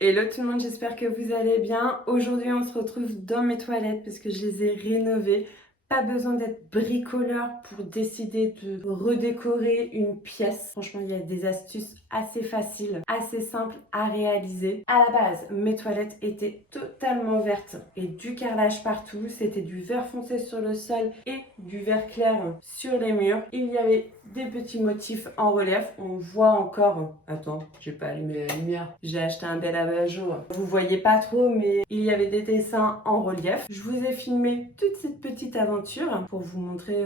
Hello tout le monde, j'espère que vous allez bien. Aujourd'hui, on se retrouve dans mes toilettes parce que je les ai rénovées. Pas besoin d'être bricoleur pour décider de redécorer une pièce. Franchement, il y a des astuces assez faciles, assez simples à réaliser. À la base, mes toilettes étaient totalement vertes et du carrelage partout. C'était du vert foncé sur le sol et du vert clair sur les murs. Il y avait des petits motifs en relief. On voit encore... Attends, j'ai pas allumé la lumière. J'ai acheté un bel abat-jour. Vous voyez pas trop, mais il y avait des dessins en relief. Je vous ai filmé toute cette petite aventure pour vous montrer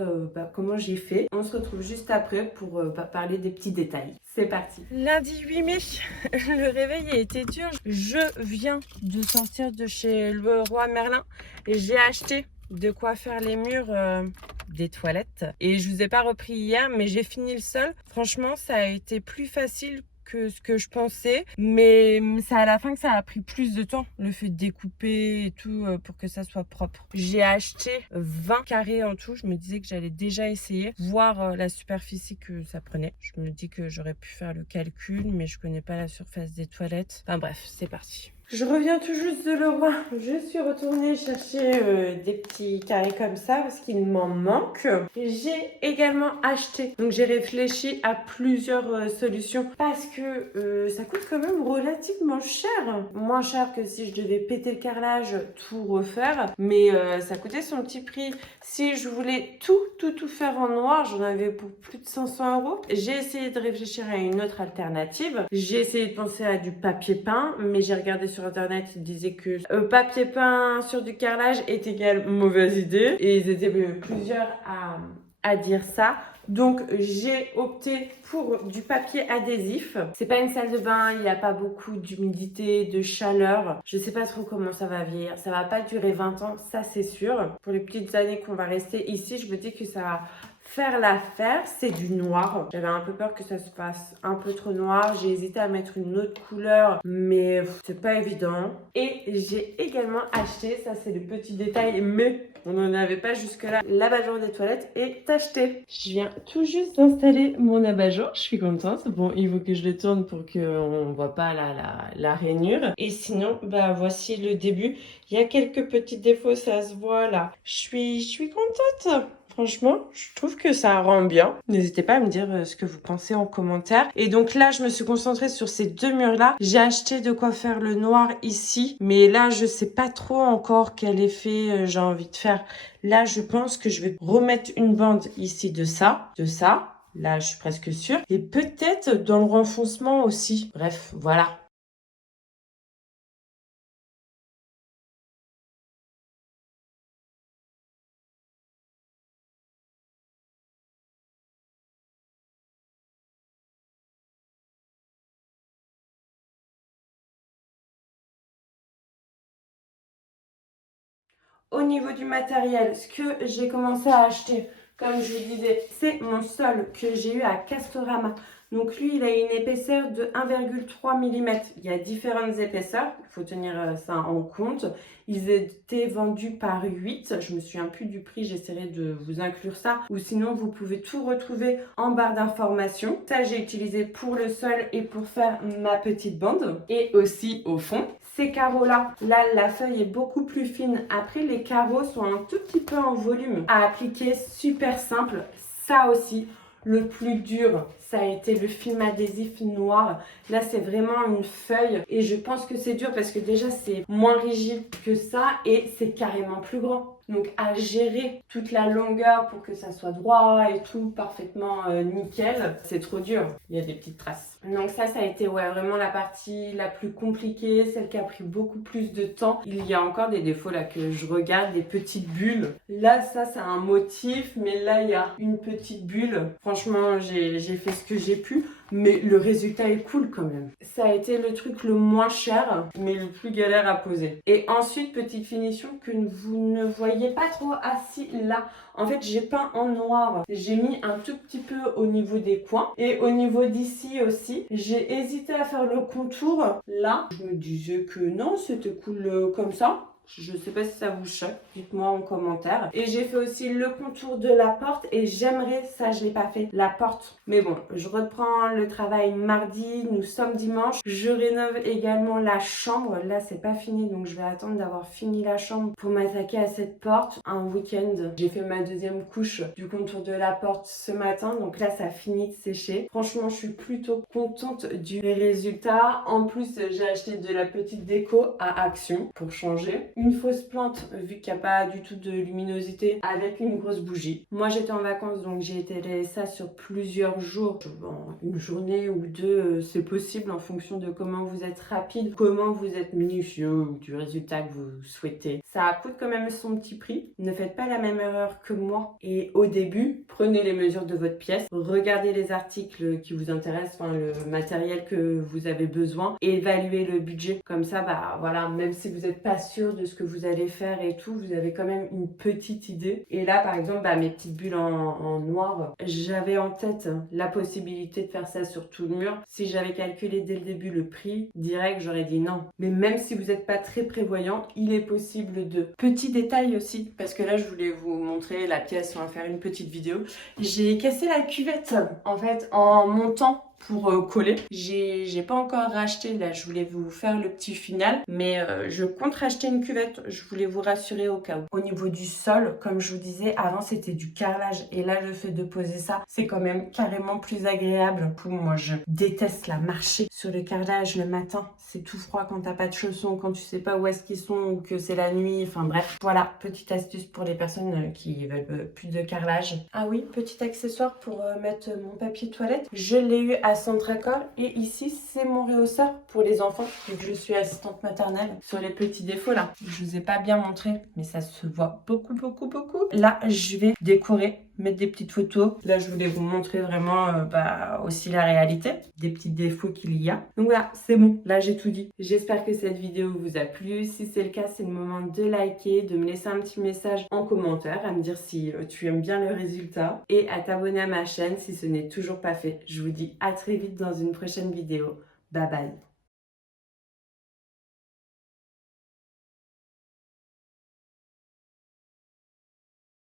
comment j'ai fait. On se retrouve juste après pour parler des petits détails. C'est parti. Lundi 8 mai, le réveil a été dur. Je viens de sortir de chez le roi Merlin et j'ai acheté de quoi faire les murs des toilettes. Et je vous ai pas repris hier, mais j'ai fini le sol. Franchement, ça a été plus facile que ce que je pensais, mais c'est à la fin que ça a pris plus de temps, le fait de découper et tout pour que ça soit propre. J'ai acheté 20 carrés en tout. Je me disais que j'allais déjà essayer, voir la superficie que ça prenait. Je me dis que j'aurais pu faire le calcul, mais je connais pas la surface des toilettes. Enfin bref, c'est parti. Je reviens tout juste de Leroy. Je suis retournée chercher des petits carrés comme ça parce qu'il m'en manque. J'ai également acheté. Donc j'ai réfléchi à plusieurs solutions parce que ça coûte quand même relativement cher. Moins cher que si je devais péter le carrelage, tout refaire. Mais ça coûtait son petit prix. Si je voulais tout faire en noir, j'en avais pour plus de 500 euros. J'ai essayé de réfléchir à une autre alternative. J'ai essayé de penser à du papier peint, mais j'ai regardé sur internet, ils disaient que papier peint sur du carrelage est égal mauvaise idée. Et ils étaient plusieurs à dire ça. Donc j'ai opté pour du papier adhésif. C'est pas une salle de bain, il n'y a pas beaucoup d'humidité, de chaleur. Je sais pas trop comment ça va vieillir. Ça va pas durer 20 ans, ça c'est sûr. Pour les petites années qu'on va rester ici, je me dis que ça va faire l'affaire. C'est du noir. J'avais un peu peur que ça se fasse un peu trop noir. J'ai hésité à mettre une autre couleur, mais c'est pas évident. Et j'ai également acheté, ça c'est le petit détail, mais on n'en avait pas jusque-là. L'abat-jour des toilettes est acheté. Je viens tout juste d'installer mon abat-jour. Je suis contente. Bon, il faut que je le tourne pour qu'on ne voit pas la rainure. Et sinon, bah voici le début. Il y a quelques petits défauts, ça se voit là. Je suis contente. Franchement, je trouve que ça rend bien. N'hésitez pas à me dire ce que vous pensez en commentaire. Et donc là, je me suis concentrée sur ces deux murs-là. J'ai acheté de quoi faire le noir ici. Mais là, je sais pas trop encore quel effet j'ai envie de faire. Là, je pense que je vais remettre une bande ici de ça, de ça. Là, je suis presque sûre. Et peut-être dans le renfoncement aussi. Bref, voilà. Au niveau du matériel, ce que j'ai commencé à acheter, comme je vous disais, c'est mon sol que j'ai eu à Castorama. Donc lui, il a une épaisseur de 1,3 mm. Il y a différentes épaisseurs, il faut tenir ça en compte. Ils étaient vendus par 8. Je me souviens plus du prix, j'essaierai de vous inclure ça. Ou sinon, vous pouvez tout retrouver en barre d'informations. Ça, j'ai utilisé pour le sol et pour faire ma petite bande. Et aussi au fond. Ces carreaux-là, là, la feuille est beaucoup plus fine. Après, les carreaux sont un tout petit peu en volume à appliquer, super simple. Ça aussi, le plus dur, ça a été le film adhésif noir. Là, c'est vraiment une feuille et je pense que c'est dur parce que déjà, c'est moins rigide que ça et c'est carrément plus grand. Donc, à gérer toute la longueur pour que ça soit droit et tout parfaitement nickel, c'est trop dur. Il y a des petites traces. Donc ça a été vraiment la partie la plus compliquée, celle qui a pris beaucoup plus de temps. Il y a encore des défauts là que je regarde, des petites bulles. Là, ça, c'est un motif, mais là, il y a une petite bulle. Franchement, j'ai fait ce que j'ai pu, mais le résultat est cool quand même. Ça a été le truc le moins cher, mais le plus galère à poser. Et ensuite, petite finition que vous ne voyez pas trop assis là. En fait, j'ai peint en noir. J'ai mis un tout petit peu au niveau des coins et au niveau d'ici aussi. J'ai hésité à faire le contour là. Je me disais que non, c'était cool comme ça. Je sais pas si ça vous choque, dites-moi en commentaire. Et j'ai fait aussi le contour de la porte et j'aimerais, ça je l'ai pas fait, la porte. Mais bon, je reprends le travail mardi, nous sommes dimanche. Je rénove également la chambre. Là, c'est pas fini, donc je vais attendre d'avoir fini la chambre pour m'attaquer à cette porte. Un week-end, j'ai fait ma deuxième couche du contour de la porte ce matin, donc là, ça finit de sécher. Franchement, je suis plutôt contente du résultat. En plus, j'ai acheté de la petite déco à Action pour changer. Une fausse plante, vu qu'il n'y a pas du tout de luminosité, avec une grosse bougie. Moi, j'étais en vacances, donc j'ai étalé ça sur plusieurs jours. Une journée ou deux, c'est possible en fonction de comment vous êtes rapide, comment vous êtes minutieux ou du résultat que vous souhaitez. Ça coûte quand même son petit prix. Ne faites pas la même erreur que moi. Et au début, prenez les mesures de votre pièce, regardez les articles qui vous intéressent, enfin le matériel que vous avez besoin, et évaluez le budget. Comme ça, bah voilà, même si vous n'êtes pas sûr de ce que vous allez faire et tout, vous avez quand même une petite idée. Et là, par exemple, mes petites bulles en noir, j'avais en tête la possibilité de faire ça sur tout le mur. Si j'avais calculé dès le début le prix, direct, j'aurais dit non. Mais même si vous n'êtes pas très prévoyant, il est possible de petits détails aussi. Parce que là, je voulais vous montrer la pièce, on va faire une petite vidéo. J'ai cassé la cuvette, en fait, en montant pour coller. J'ai pas encore racheté, là je voulais vous faire le petit final, mais je compte racheter une cuvette, je voulais vous rassurer au cas où. Au niveau du sol, comme je vous disais, avant c'était du carrelage et là le fait de poser ça, c'est quand même carrément plus agréable. Moi je déteste la marcher sur le carrelage le matin, c'est tout froid quand t'as pas de chaussons, quand tu sais pas où est-ce qu'ils sont ou que c'est la nuit, enfin bref. Voilà, petite astuce pour les personnes qui veulent plus de carrelage. Ah oui, petit accessoire pour mettre mon papier toilette, je l'ai eu à Centracol et ici c'est mon réhausseur pour les enfants vu que je suis assistante maternelle. Sur les petits défauts là, je vous ai pas bien montré mais ça se voit beaucoup. Là je vais décorer, mettre des petites photos. Là je voulais vous montrer vraiment aussi la réalité des petits défauts qu'il y a. Donc voilà, c'est bon, là j'ai tout dit. J'espère que cette vidéo vous a plu. Si c'est le cas, c'est le moment de liker, de me laisser un petit message en commentaire à me dire si tu aimes bien le résultat et à t'abonner à ma chaîne si ce n'est toujours pas fait. Je vous dis à très vite dans une prochaine vidéo. Bye bye.